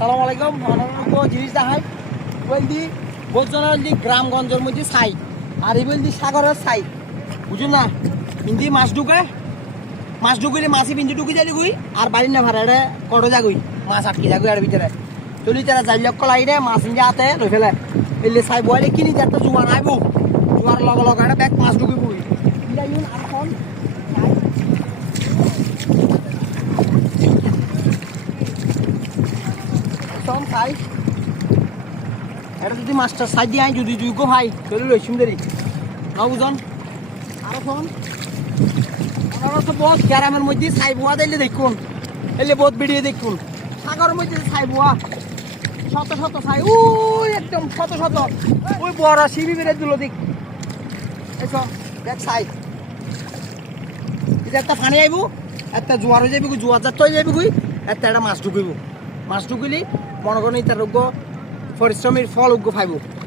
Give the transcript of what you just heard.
আসসালামু আলাইকুম আমার জিনিস দেখাই বলদি বোঝনের গ্রামগঞ্জের মধ্যে ছাই আর এই বলদি সাগরের ছাই বুঝুন না ইন্দি মাছ ঢুকলে মাছি বিন্দু ঢুকি যাই গুই আর বাড়ির না ভাড়া কটো যাগুই মাছ আটকে যাগুই আর ভিতরে চলি তারা 4 লক্ষ লাই রে মাছ ইন্দি হাতে লই ফেলে এলে ছাই বয়লে কিনি যাতে জোয়ার আইব জোয়ার লগে লগে একটা ব্যাগ মাছ ঢুকি বুই আর ফোন ছাই এটা যদি মাস্টার সাইড দিয়ে আই যদি দুই গো ভাই চলে লই সুন্দরী না বুঝন আর ফোন ওনারা তো বহুত গ্রামের মধ্যে ছাই বুয়া দিলে দেখুন এলে বহুত বেরিয়ে দেখুন সাগরের মধ্যে ছাই বুয়া শত শত ছাই ওই একদম শত শত ওই বড় সিঁড়ি বেড়ে দিল দেখ এসো দেখ ছাই এটা একটা পানি আইব একটা জোয়ার হয়ে যাবি জোয়ার যাত্রা হয়ে যাবি একটা মাছ ঢুকিব মাছ ঢুকিলি মনে করেন তার পরিশ্রমের ফল উগ্র পাইব।